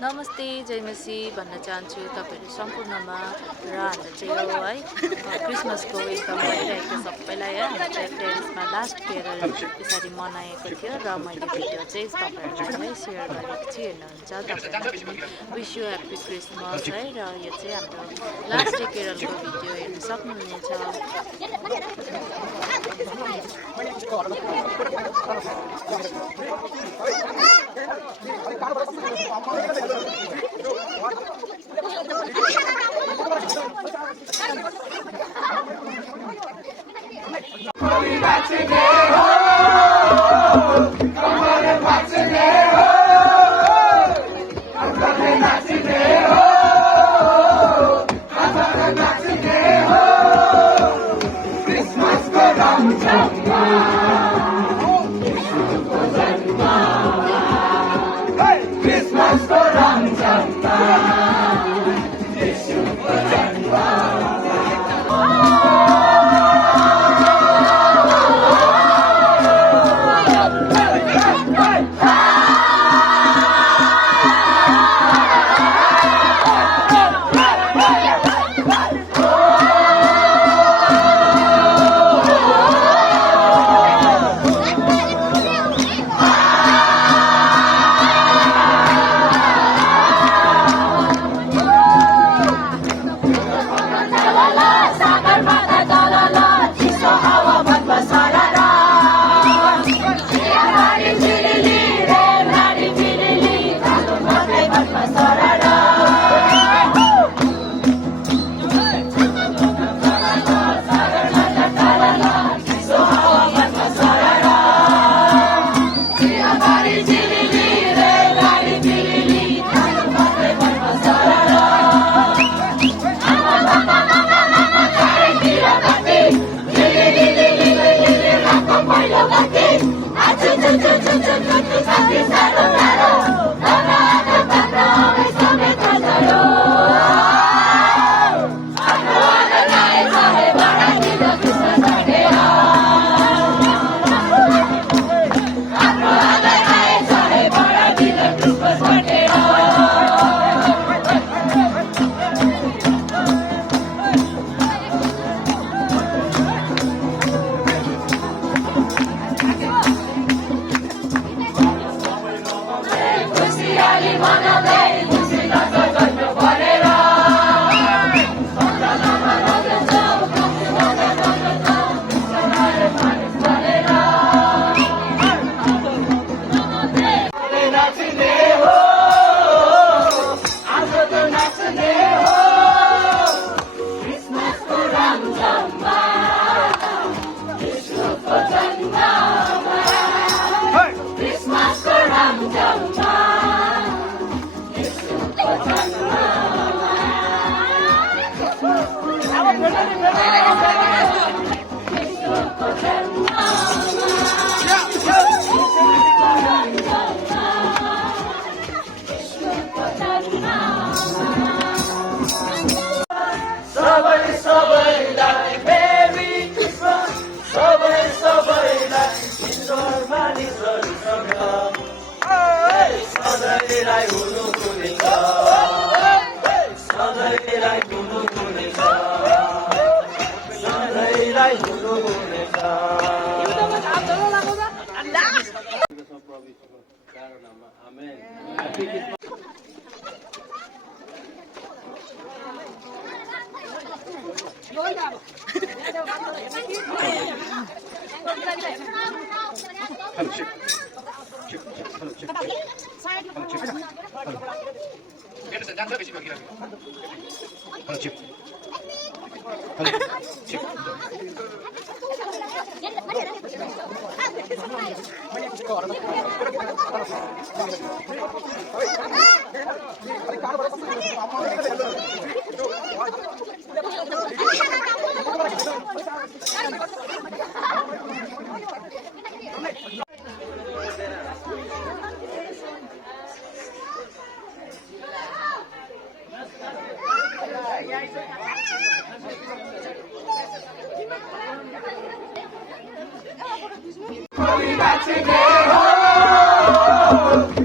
नमस्ते जय मसी भन्न चाहन्छु तपाईँहरू सम्पूर्णमा र हाम्रो चाहिँ यो है क्रिसमसको वेलकम गरिरहेको सबैलाई है हाम्रो चाहिँ टेरिसमा लास्ट केरल यसरी मनाएको थियो र मैले भिडियो चाहिँ तपाईँहरूलाई है सेयर गरेको छु हेर्नुहुन्छ तपाईँहरूलाई विश यू ह्याप्पी क्रिसमस है र यो चाहिँ हाम्रो लास्ट डे केरलको भिडियो हेर्न सक्नुहुनेछ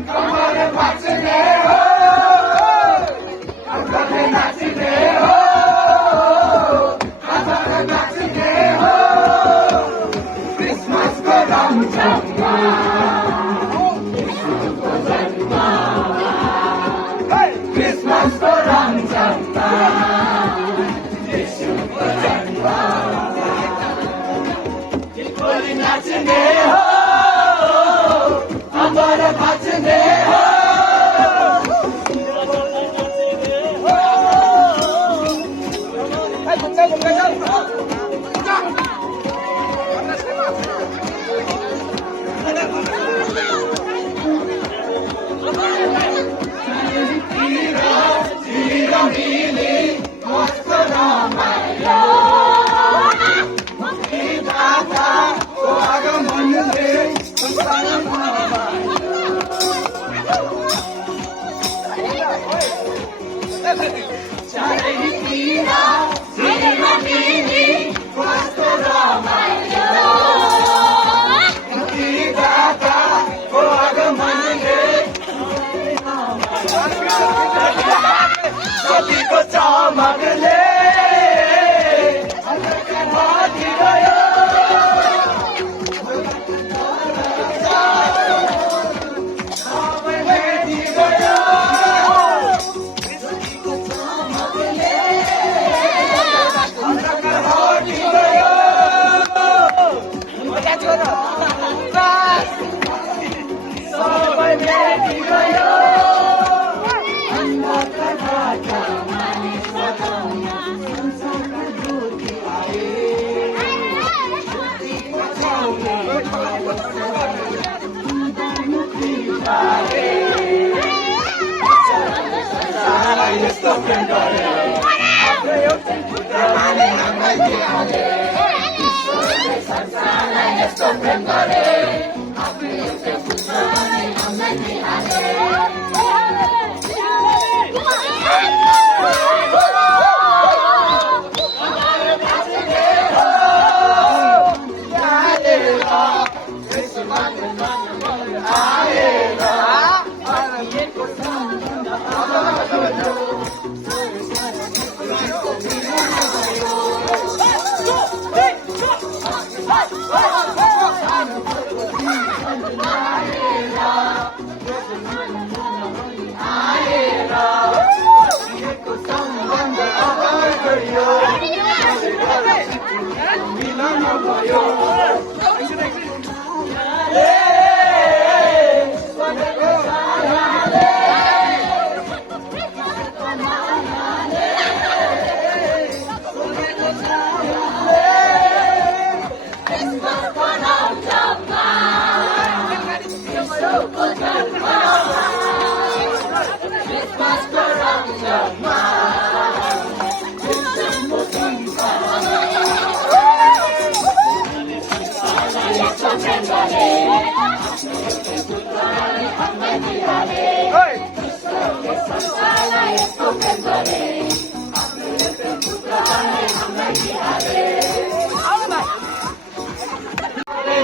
Come on and watch it, नाच्ने हो अमर नाच्ने हो चमकले भागी गयो सबै भेटी गयो भागी गयो सबै भेटी गयो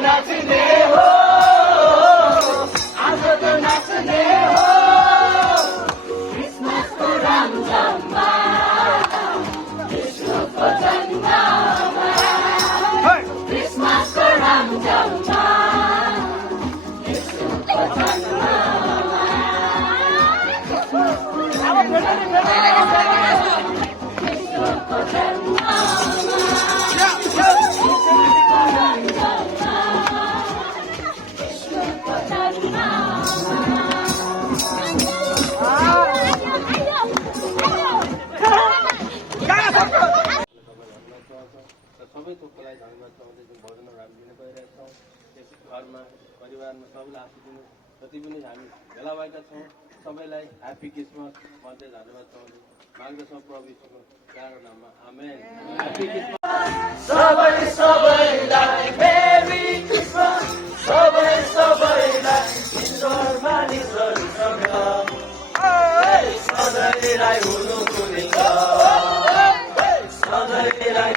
नाच्ने हो आज त नाच्ने हो क्रिसमसको रमझममा विश्वको जन्ममा क्रिसमसको रमझममा विश्वको जन्ममा विश्वको जन्ममा सबै थोकलाई धन्यवाद चाहँदै जुन भोजनहरू हामी दिन गइरहेका छौँ त्यस घरमा परिवारमा सबैलाई आफू दिनु जति पनि हामी भेला भएका छौँ सबैलाई ह्याप्पी क्रिसमस भन्दै धन्यवाद चाहँदै माग्दछौँ प्रभु यीशुको प्यारो नाममा आमेन। ह्याप्पी क्रिसमस सबैलाई मेरी क्रिसमस सबैलाई ईश्वरमा ईश्वरसँग सधैँलाई हुनु कुनिन्छ सधैँलाई